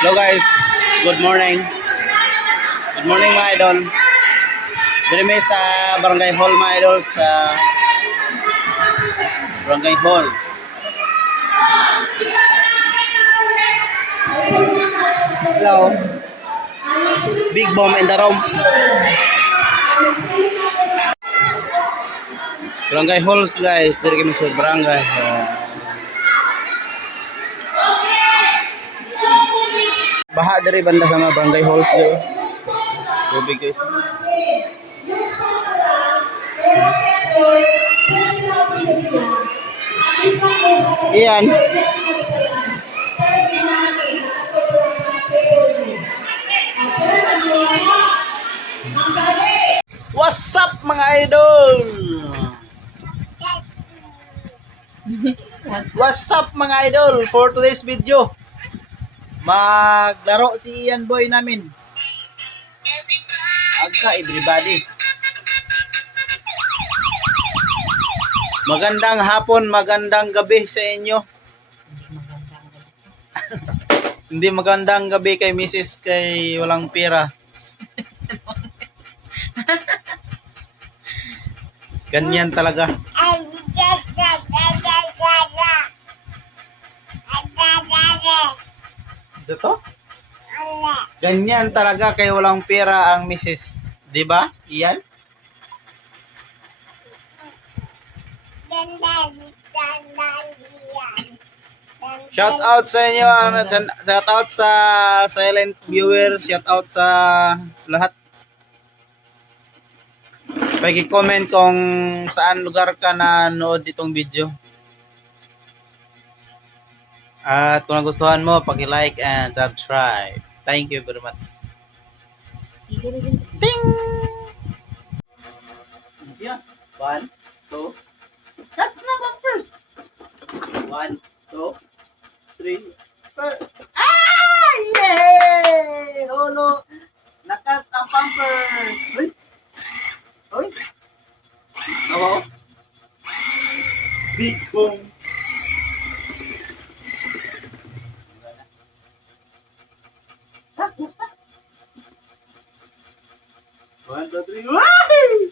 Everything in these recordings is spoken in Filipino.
Hello guys, good morning. Good morning mga idol. Dito may sa Barangay Hall mga idol, sa Barangay Hall. Hello. Big bomb in the room. Barangay Halls guys, dito kami sa Barangay Hall. Baha dari banda sama Barangay Halls dito. Tubig guys. Iyan. What's up mga idol? What's up mga idol? For today's video, maglaro si Ian Boy namin. Agka everybody. Magandang hapon, magandang gabi sa inyo. Hindi magandang gabi kay Mrs. kay walang pera. Ganyan talaga. Ito? Ganyan talaga kay walang pera ang Mrs. 'Di ba? Iyan? Shout out sa inyo, shout out sa silent viewers, shout out sa lahat. Paki-comment kung saan lugar ka na nood itong video. At kung nagustuhan mo, paki-like and subscribe. Thank you very much. Ding! 1, 2. That's not first. 1, 2, 3, 4. Ah! Yay! Oh no! Nakats ang pampers. Uy! Uy! Oo. Big boom. Basta. 1, 2, 3. Wahey!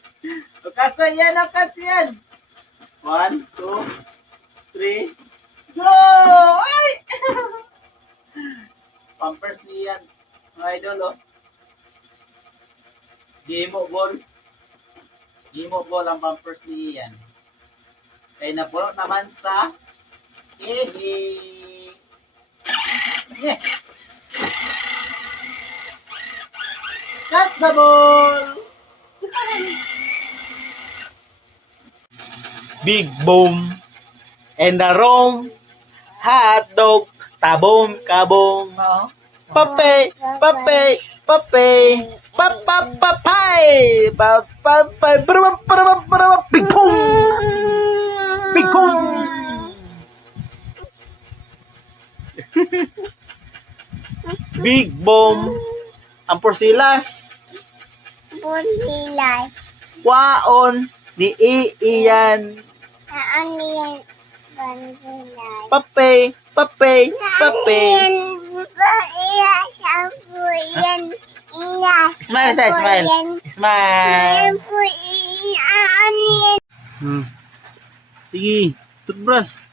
Nakats yan, nakats yan. 1, 2, 3. Go! Ay! Pampers niyan. Mga idol, oh. Gimo ball. Gimo ball ang pampers niyan. Kaya napuno naman sa hehe. Yeah. Catch the ball! Big boom. And the room. Hot dog. Tabom, kabom. Papay, papay, papay. Papapapay. Papapay. Big boom. Big boom. Big boom. Ang porsilas. Bulilas. Waon ni Iyan. Aniyan. Bulilas. Papay, papay, papay. Smile, say, smile. Smile. Sige, toothbrush.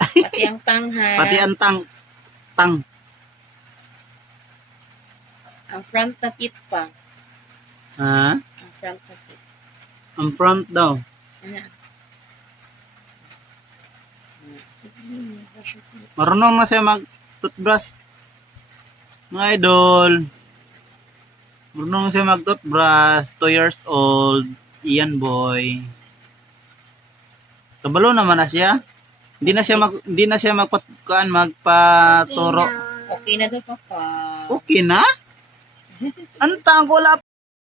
Pati ang tanghal. Pati ang tang. Ang front na teeth pa. Ha? Ang front na teeth. Ang front daw. Ano? Sige, brush your teeth. Marunong na siya mag-toothbrush. Mga idol. Marunong na siya mag-toothbrush. 2 years old. Ian Boy. Kabalo naman na siya. Hindi na siya magpaturo. Okay na daw, papa. Okay na? Antang wala